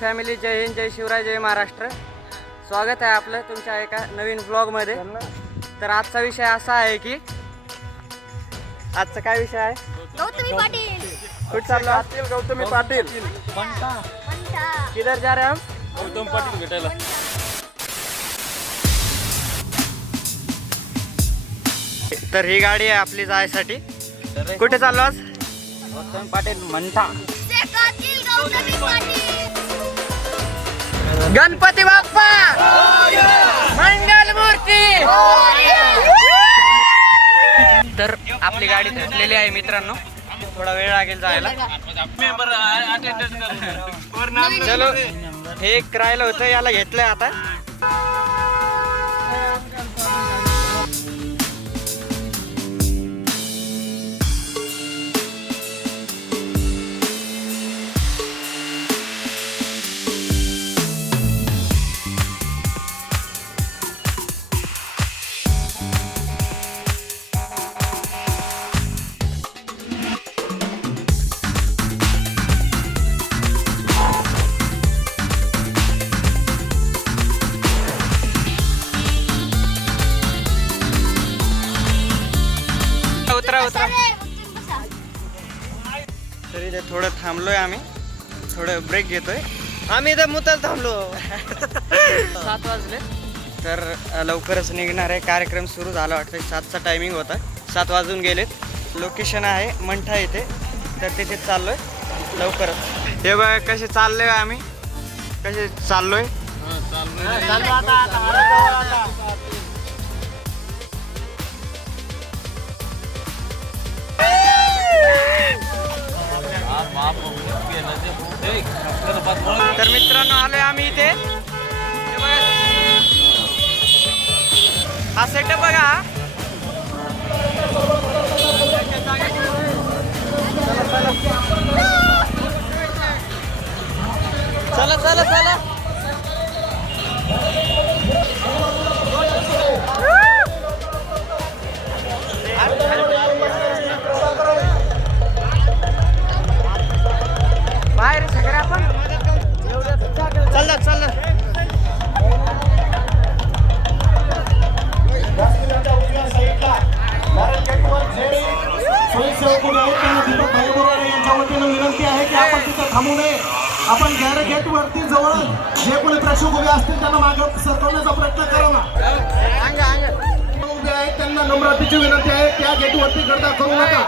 Family, जय हिंद, जय शिवराय, जय महाराष्ट्र. स्वागत आहे आपलं तुमच्या एका नवीन व्लॉगमध्ये. तर आजचा विषय असा आहे की आजचा काय विषय आहे? गौतमी पाटील. कुठं चाललो? गौतमी पाटील. किधर जा रहे हम? गौतम पाटील भेटायला. तर ही गाडी आहे आपली जायसाठी. कुठे चाललो आज? गौतम पाटील म्हणता. गौतमी पाटील. गणपती बाप्पा मंगल मूर्ती. तर आपली गाडी धरलेली आहे मित्रांनो, थोडा वेळ लागेल जायला. चलो, हे एक राहिलं होतं, याला घेतलंय आता. उतरा उतरा. तर इथे थोडं थांबलोय आम्ही, थोडं ब्रेक घेतोय. आम्ही इथं मुताल थांबलो. 7 वाजले. तर लवकरच निघणार आहे. कार्यक्रम सुरू झाला वाटतं. 7चा टायमिंग होता, 7 वाजून गेलेत. लोकेशन आहे मंठा इथे, तर तिथे चाललोय लवकरच. हे बघा कसे चाललोय आम्ही, कसे चाललोय. तर मित्रांनो आलोय आम्ही इथे. हे बघा, हा सेटअप बघा. चला चला चला. बाहेर सगळे आपण चाललं चाललं. यांच्या वतीनं विनंती आहे की आपण तिथं थांबू नये. आपण गेट वरती जवळ जे कोणी प्रेक्षक उभे असतील त्यांना मागे सरकवण्याचा प्रयत्न करावा. उभे आहेत त्यांना नम्रतेची विनंती आहे, त्या गेट वरती गर्दा करू नका.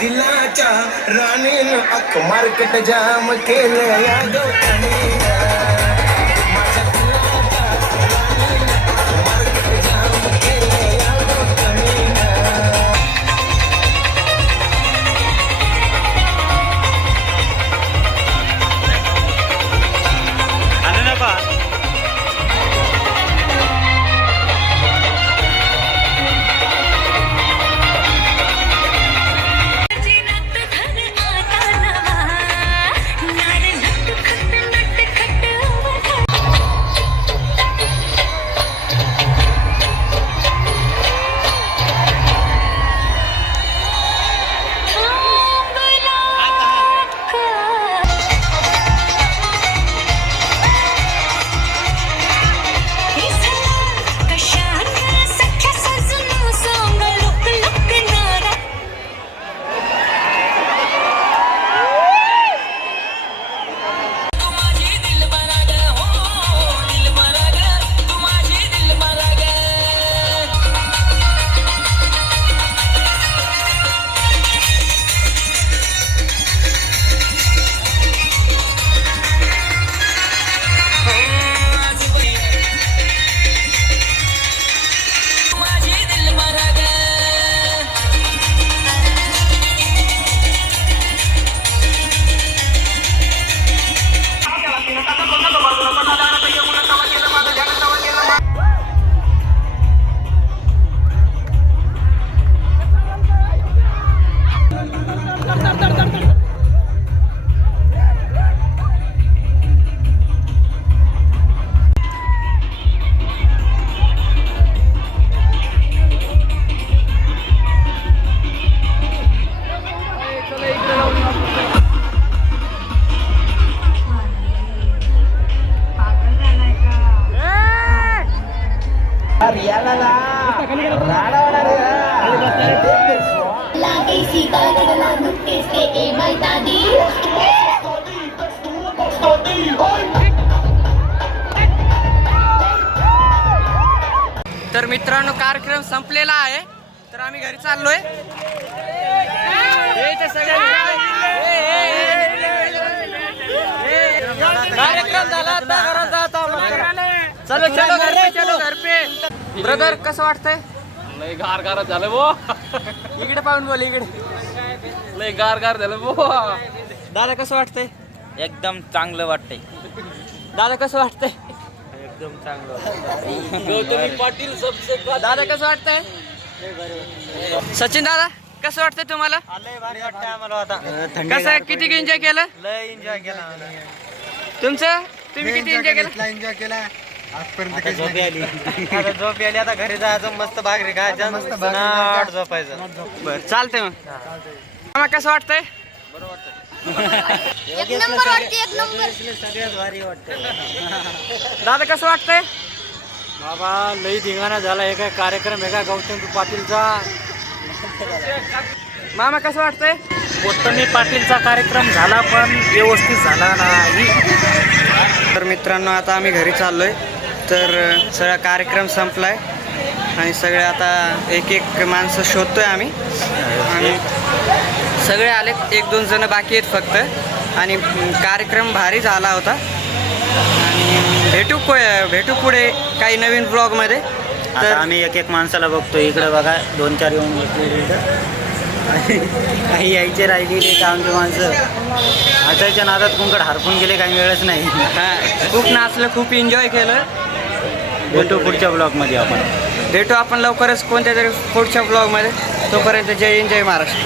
दिलाच्या राणीनं अख मार्केट जाम केलं या गवतानीनं. माझ्या दिलाच्या राणीनं अख्खं मार्केट जाम केलं या गवतानीनं. लागे सीता गडला नुकतेच ते ए बाई दादी. तर मित्रांनो कार्यक्रम संपलेला आहे तर आम्ही घरी चाललोय. कार्यक्रम झाला आता घरात जातो. चलो चलो घर पे चलो घर पे. ब्रदर कसं वाटतंय? लय गार गार झालं बो. इकडे पाहून बोल इकडे. लय गार गार झालं बो. दादा कसं वाटतंय? एकदम चांगलं वाटतंय. दादा कसं वाटतंय? एकदम चांगलं. गौतमी पाटील सबसे दादा कसं वाटतंय? सचिन दादा कसं वाटतंय तुम्हाला? भारी वाटतंय आम्हाला आता. कसं आहे? किती एन्जॉय केलं लय एन्जॉय केला. तुमचं? तुम्ही किती एन्जॉय केलं? एन्जॉय केला आजपर्यंत झोपी आली. आता झोपी आली. आता घरी जायचं मस्त भाकरी खायचं मस्त नाट झोपायचं. बरं चालतंय मग. आम्हाला कसं वाटतंय? एक नंबर वाटते एक नंबर. सगळ्यात भारी वाटतं. दादा कसं वाटतंय? बाबा लई धिंगाणा झाला. हे काय कार्यक्रम आहे का गौतमी पाटीलचा? मामा कसं वाटतंय? गौतमी पाटीलचा कार्यक्रम झाला पण व्यवस्थित झाला नाही. तर मित्रांनो आता आम्ही घरी चाललोय. तर सगळा कार्यक्रम संपलाय आणि सगळे आता एक एक माणसं शोधतोय आम्ही आणि सगळे आलेत. 1-2 जण बाकी आहेत फक्त आणि कार्यक्रम भारी झाला होता आणि भेटू पुढे काही नवीन ब्लॉगमध्ये. तर आम्ही एक एक माणसाला बघतो. इकडे बघा 2-4 येऊन बसलेले. काही यायचे राहिलेले तर आमचे माणसं आताच्या नादात कुंकड हरपून गेले. काही वेळच नाही. हां खूप नाचलं खूप एन्जॉय केलं. भेटू पुढच्या ब्लॉगमध्ये आपण. भेटू आपण लवकरच कोणत्या तरी पुढच्या ब्लॉगमध्ये. तोपर्यंत जय हिंद जय महाराष्ट्र.